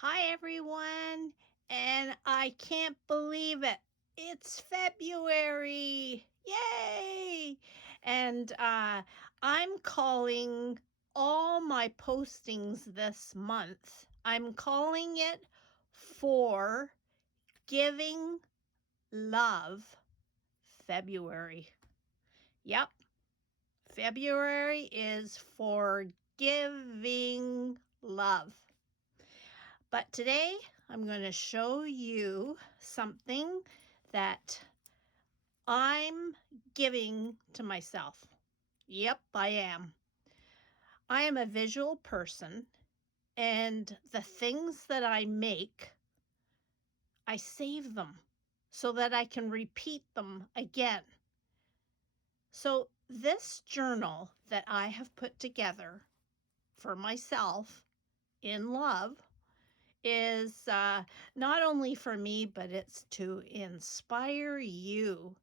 Hi, everyone, and I can't believe it. It's February. Yay! And I'm calling all my postings this month, I'm calling it for Giving Love February. Yep, February is for giving love. But today I'm going to show you something that I'm giving to myself. Yep, I am. I am a visual person, and the things that I make, I save them so that I can repeat them again. So, this journal that I have put together for myself in love is not only for me, but it's to inspire you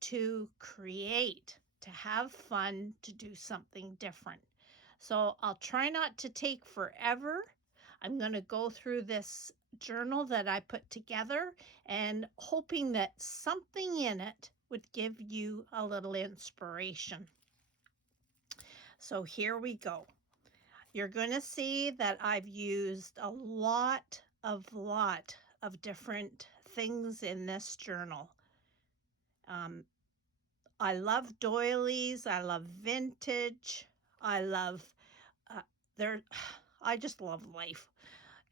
to create, to have fun, to do something different. So I'll try not to take forever. I'm going to go through this journal that I put together and hoping that something in it would give you a little inspiration. So here we go. You're going to see that I've used a lot of different things in this journal. I love doilies. I love vintage. I love there. I just love life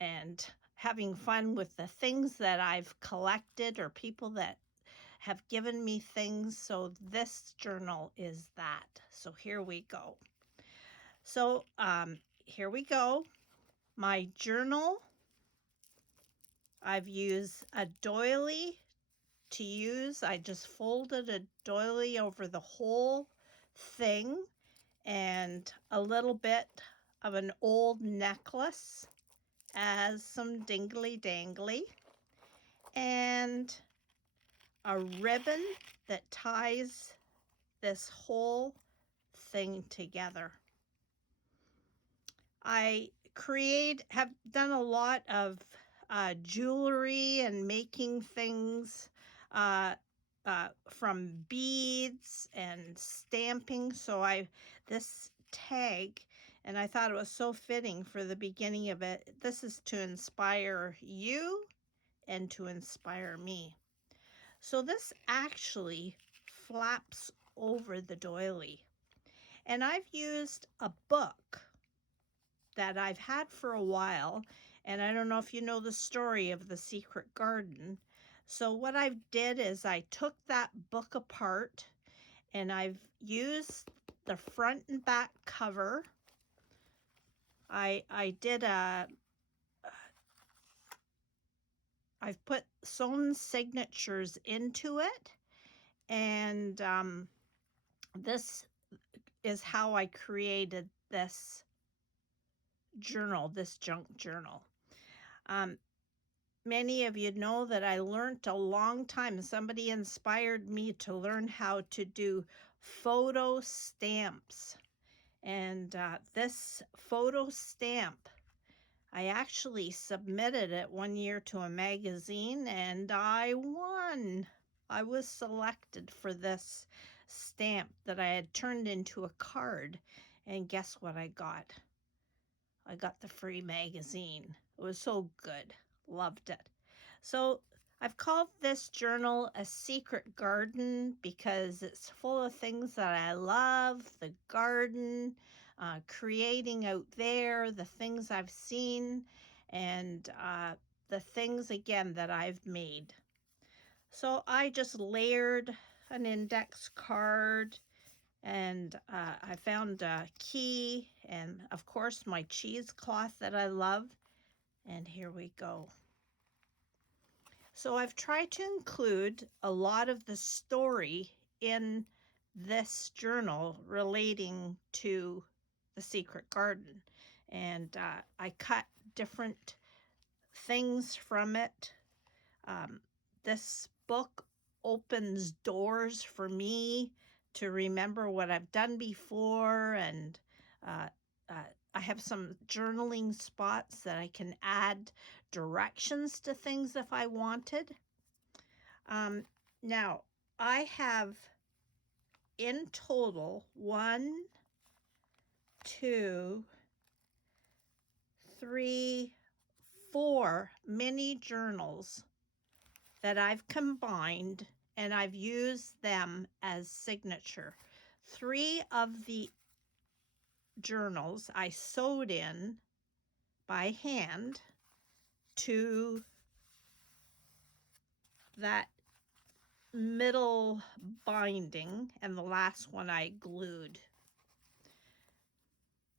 and having fun with the things that I've collected or people that have given me things. So this journal is that. So here we go. So here we go. My journal, I've used a doily to use. I just folded a doily over the whole thing and a little bit of an old necklace as some dingly dangly and a ribbon that ties this whole thing together. I have done a lot of jewelry and making things from beads and stamping. So this tag, and I thought it was so fitting for the beginning of it. This is to inspire you and to inspire me. So this actually flaps over the doily. And I've used a book that I've had for a while, and I don't know if you know the story of the secret garden. So what I did is I took that book apart and I've used the front and back cover. I've put sewn signatures into it, and this is how I created this journal, this junk journal. Many of you know that I learned a long time. Somebody inspired me to learn how to do photo stamps. And this photo stamp, I actually submitted it one year to a magazine and I won. I was selected for this stamp that I had turned into a card. And guess what I got? I got the free magazine. It was so good. Loved it. So I've called this journal a secret garden because it's full of things that I love, the garden, creating out there, the things I've seen, and the things, again, that I've made. So I just layered an index card, and I found a key and, of course, my cheesecloth that I love. And here we go. So I've tried to include a lot of the story in this journal relating to the secret garden. And I cut different things from it. This book opens doors for me to remember what I've done before, and I have some journaling spots that I can add directions to things if I wanted. Now, I have in total 1, 2, 3, 4 mini journals that I've combined, and I've used them as signature. 3 of the journals I sewed in by hand to that middle binding, and the last one I glued.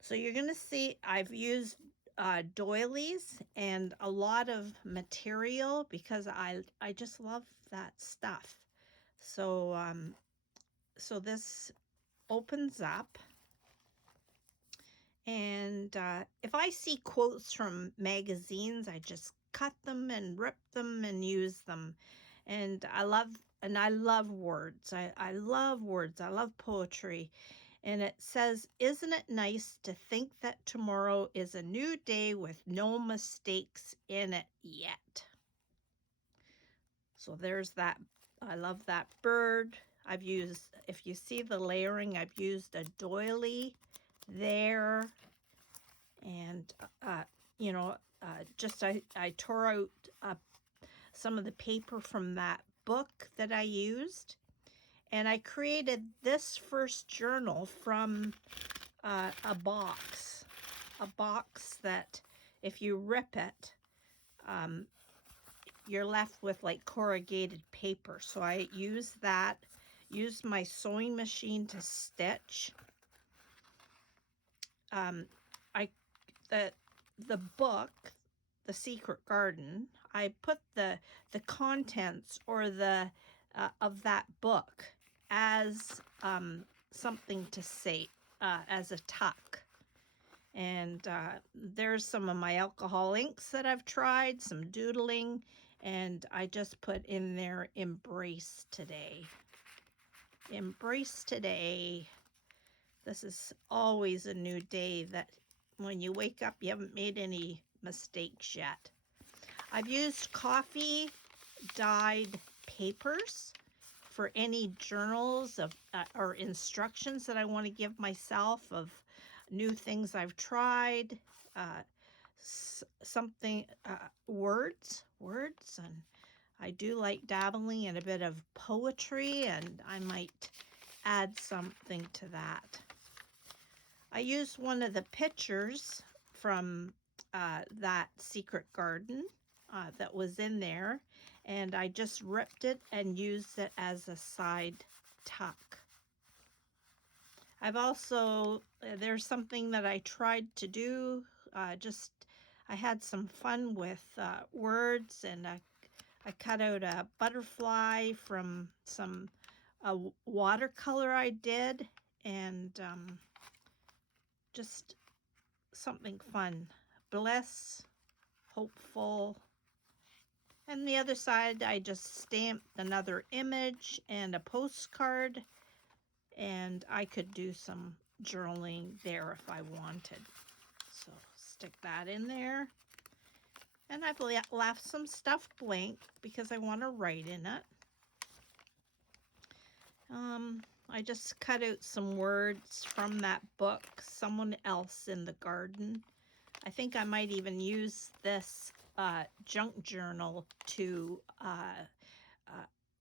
So you're going to see I've used doilies and a lot of material because I just love that stuff. So so this opens up, and if I see quotes from magazines, I just cut them and rip them and use them. And I love words. I love words. I love poetry. And it says, "Isn't it nice to think that tomorrow is a new day with no mistakes in it yet?" So there's that. I love that bird. I've used, if you see the layering, I've used a doily there. And, you know, just I tore out some of the paper from that book that I used. And I created this first journal from a box that if you rip it, you're left with like corrugated paper. So I used that, used my sewing machine to stitch. The book, The Secret Garden, I put the contents or the of that book as something to say, as a tuck. And there's some of my alcohol inks that I've tried, some doodling, and I just put in there, "Embrace today." Embrace today. This is always a new day, that when you wake up, you haven't made any mistakes yet. I've used coffee dyed papers for any journals of or instructions that I want to give myself of new things I've tried, something, words, and I do like dabbling in a bit of poetry, and I might add something to that. I used one of the pictures from that secret garden that was in there, and I just ripped it and used it as a side tuck. I've also, there's something that I tried to do, I had some fun with words, and I cut out a butterfly from some watercolor I did, and just something fun. Bliss, hopeful. And the other side, I just stamped another image and a postcard, and I could do some journaling there if I wanted. So stick that in there. And I've left some stuff blank because I want to write in it. I just cut out some words from that book, Someone Else in the Garden. I think I might even use this junk journal to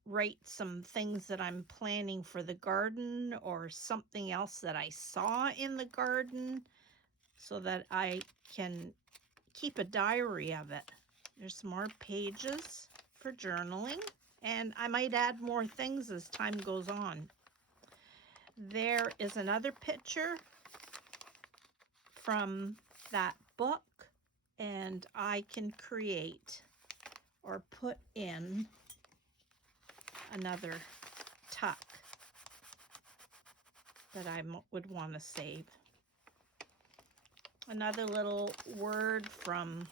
write some things that I'm planning for the garden, or something else that I saw in the garden, so that I can keep a diary of it. There's some more pages for journaling, and I might add more things as time goes on. There is another picture from that book, and I can create or put in another tuck that I would want to save. Another little word from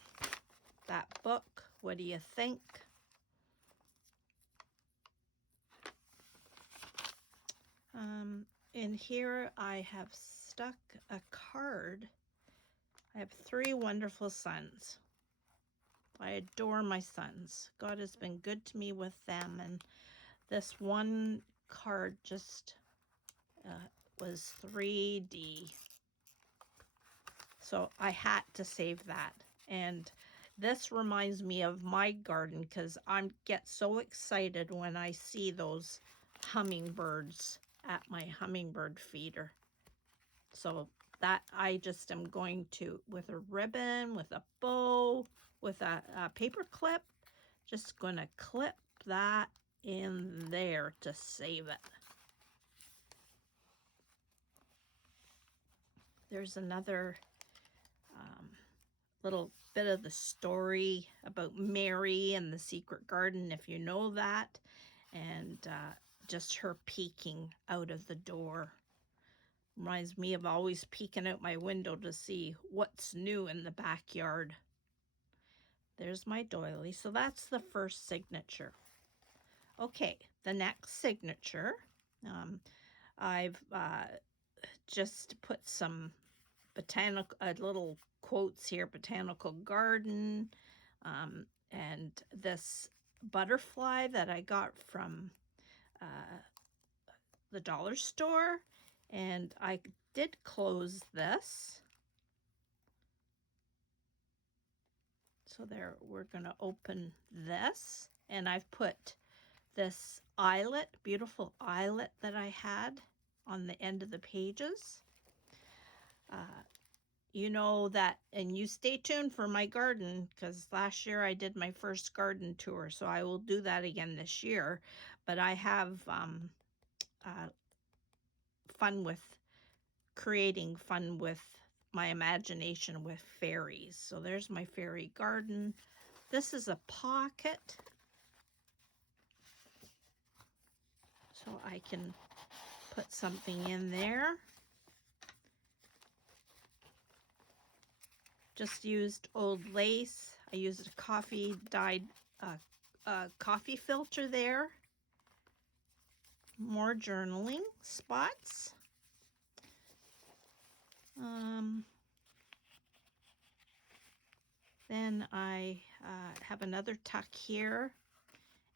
that book. What do you think? In here I have stuck a card. I have 3 wonderful sons. I adore my sons. God has been good to me with them, and this one card just was 3D. So I had to save that. And this reminds me of my garden because I get so excited when I see those hummingbirds at my hummingbird feeder. So that I just am going to, with a ribbon, with a bow, with a paper clip, just going to clip that in there to save it. There's another little bit of the story about Mary and the secret garden, if you know that, and just her peeking out of the door. Reminds me of always peeking out my window to see what's new in the backyard. There's my doily. So that's the first signature. Okay, the next signature, I've just put some little quotes here, botanical garden, and this butterfly that I got from the dollar store, and I did close this. So there, we're going to open this, and I've put this eyelet, beautiful eyelet that I had on the end of the pages. You know that, and you stay tuned for my garden, because last year I did my first garden tour, so I will do that again this year. But I have creating fun with my imagination with fairies. So there's my fairy garden. This is a pocket, so I can put something in there. Just used old lace. I used a coffee-dyed coffee filter there. More journaling spots. Then I have another tuck here,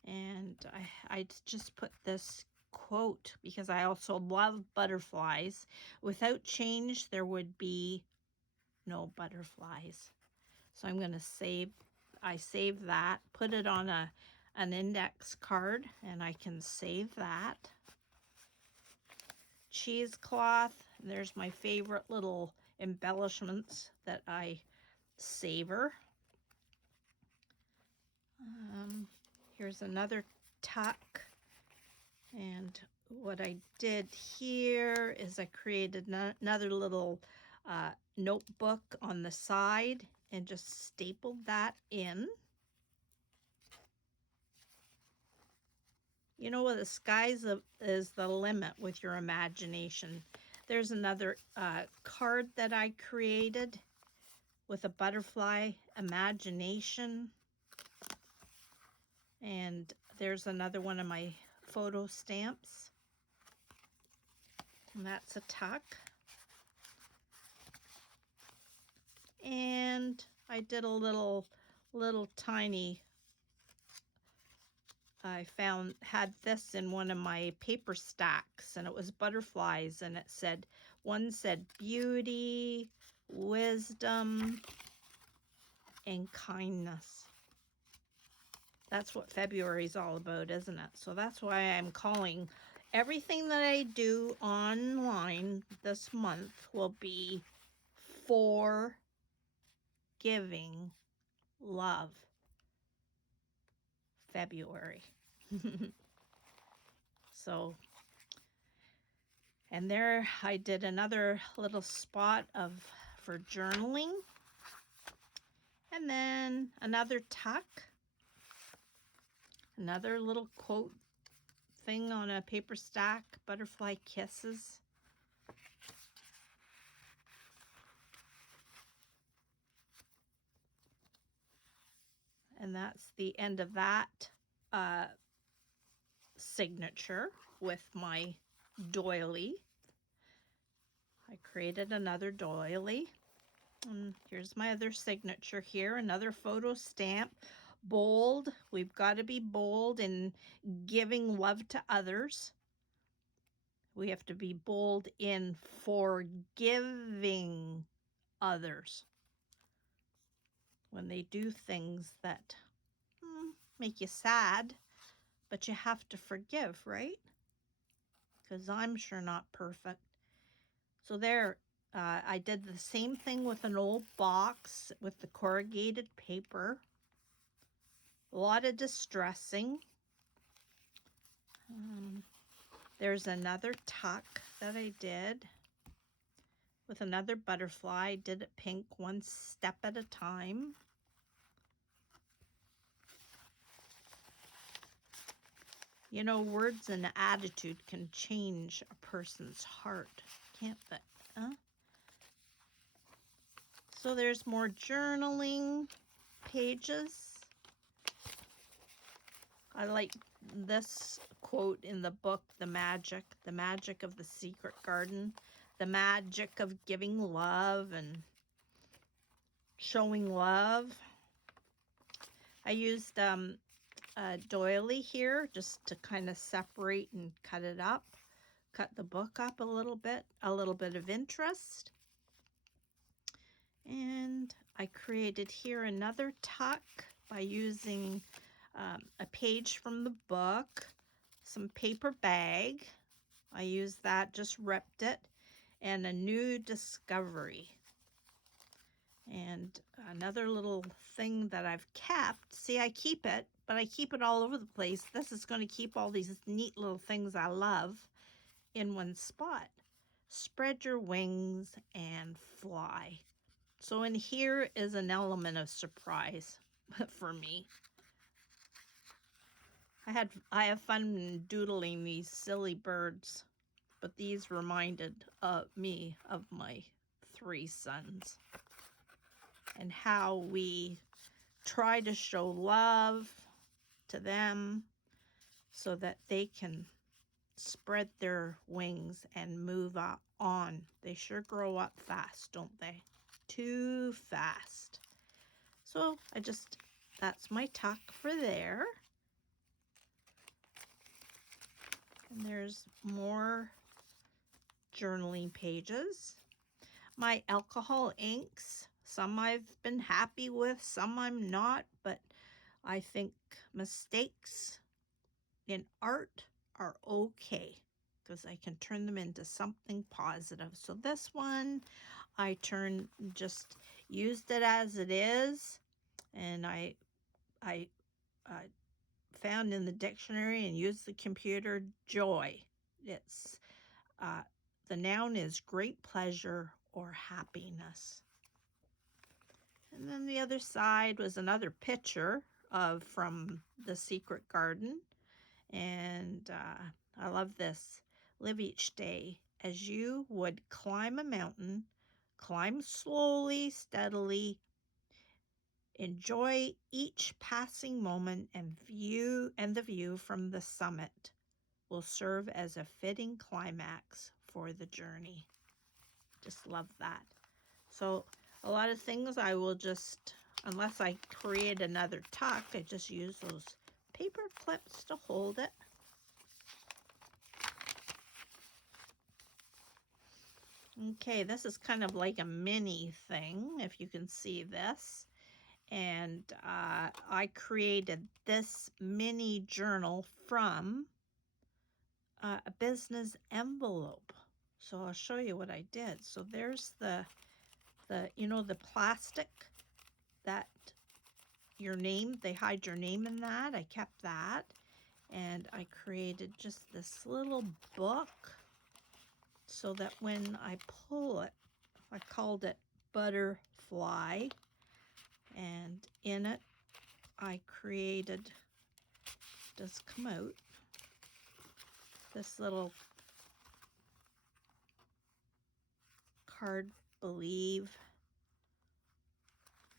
and I just put this quote because I also love butterflies. Without change, there would be no butterflies. So I'm going to save that, put it on an index card, and I can save that. Cheesecloth, there's my favorite little embellishments that I savor. Here's another tuck, and what I did here is I created another little notebook on the side and just stapled that in. You know what, the sky's is the limit with your imagination. There's another card that I created with a butterfly imagination. And there's another one of my photo stamps. And that's a tuck. And I did a little tiny, I had this in one of my paper stacks, and it was butterflies, and one said beauty, wisdom, and kindness. That's what February is all about, isn't it? So that's why I'm calling everything that I do online this month will be for giving love February. So, and there I did another little spot for journaling, and then another tuck, another little quote thing on a paper stack, butterfly kisses. And that's the end of that signature with my doily. I created another doily. And here's my other signature here, another photo stamp. Bold. We've got to be bold in giving love to others. We have to be bold in forgiving others when they do things that make you sad, but you have to forgive, right? Because I'm sure not perfect. So there, I did the same thing with an old box with the corrugated paper. A lot of distressing. There's another tuck that I did with another butterfly. I did it pink, one step at a time. You know, words and attitude can change a person's heart, can't they? Huh? So there's more journaling pages. I like this quote in the book, the magic of the secret garden, the magic of giving love and showing love. I used a doily here just to kind of separate and cut it up, cut the book up a little bit of interest. And I created here another tuck by using a page from the book, some paper bag. I used that, just ripped it, and a new discovery. And another little thing that I've kept. See, I keep it, but I keep it all over the place. This is going to keep all these neat little things I love in one spot. Spread your wings and fly. So in here is an element of surprise for me. I have fun doodling these silly birds, but these reminded me of my 3 sons and how we try to show love to them so that they can spread their wings and move on. They sure grow up fast, don't they? Too fast. So that's my tuck for there. And there's more journaling pages. My alcohol inks, some I've been happy with, some I'm not, but I think mistakes in art are okay because I can turn them into something positive. So this one, I just used it as it is, and I found in the dictionary and used the computer joy. It's the noun is great pleasure or happiness. And then the other side was another picture from the secret garden. And I love this. Live each day as you would climb a mountain. Climb slowly, steadily. Enjoy each passing moment and the view from the summit will serve as a fitting climax for the journey. Just love that. So a lot of things I will just, unless I create another tuck, I just use those paper clips to hold it. Okay, this is kind of like a mini thing, if you can see this. And I created this mini journal from a business envelope. So I'll show you what I did. So there's the plastic that they hide your name in that. I kept that. And I created just this little book so that when I pull it, I called it Butterfly. And in it, I created, does come out, this little card, believe.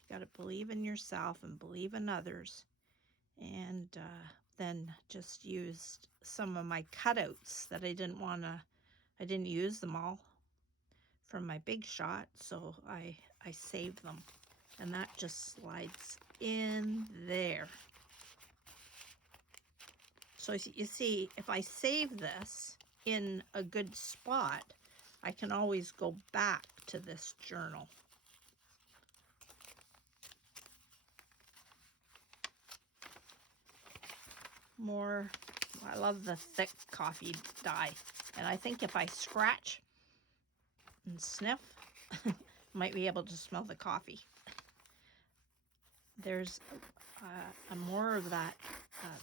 You got to believe in yourself and believe in others. And then just used some of my cutouts that I didn't use them all from my big shot. So I I save them. And that just slides in there. So you see, if I save this in a good spot, I can always go back to this journal. More, I love the thick coffee dye. And I think if I scratch and sniff, might be able to smell the coffee. There's more of that.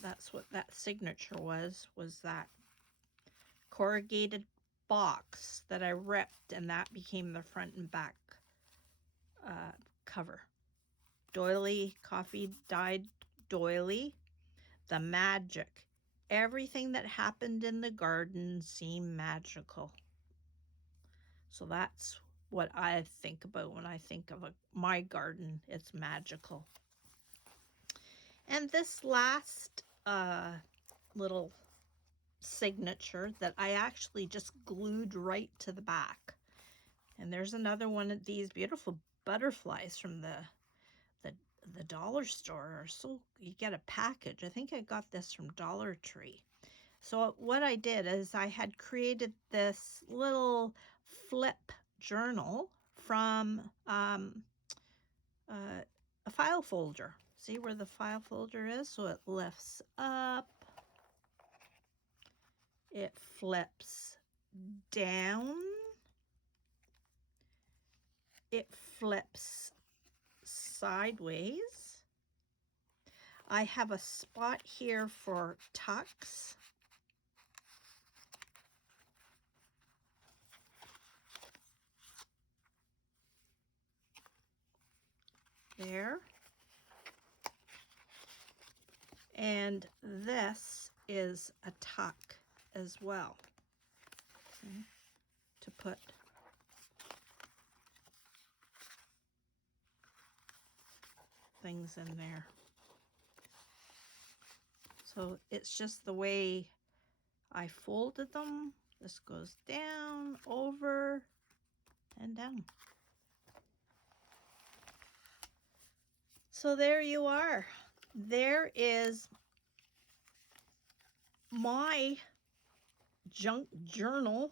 That's what that signature was that corrugated box that I ripped, and that became the front and back cover. Doily, coffee dyed doily, the magic. Everything that happened in the garden seemed magical. So that's what I think about when I think of my garden. It's magical. And this last little signature that I actually just glued right to the back. And there's another one of these beautiful butterflies from the dollar store. So you get a package. I think I got this from Dollar Tree. So what I did is I had created this little flip journal from a file folder. See where the file folder is? So it lifts up, it flips down, it flips sideways. I have a spot here for tucks. There. And this is a tuck as well. See? To put things in there. So it's just the way I folded them. This goes down, over, and down. So there you are. There is my junk journal.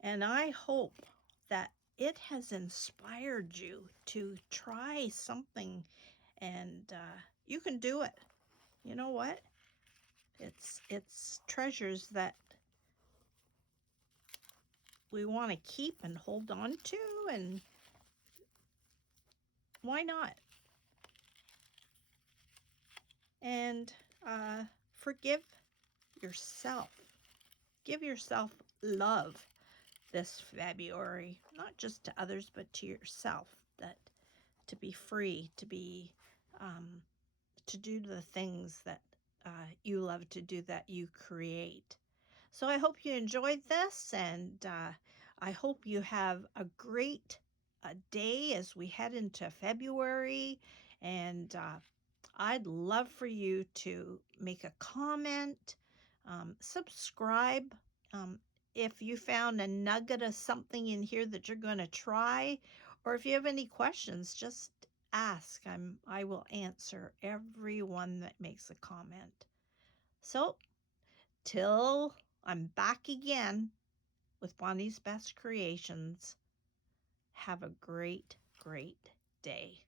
And I hope that it has inspired you to try something, and you can do it. You know what? It's treasures that we want to keep and hold on to, and why not? And forgive yourself. Give yourself love this February, not just to others, but to yourself. That to be free, to be to do the things that you love to do, that you create. So I hope you enjoyed this, and I hope you have a great day as we head into February. And I'd love for you to make a comment, subscribe. If you found a nugget of something in here that you're going to try, or if you have any questions, just ask. I will answer everyone that makes a comment. So, till I'm back again with Bonnie's Best Creations, have a great, great day.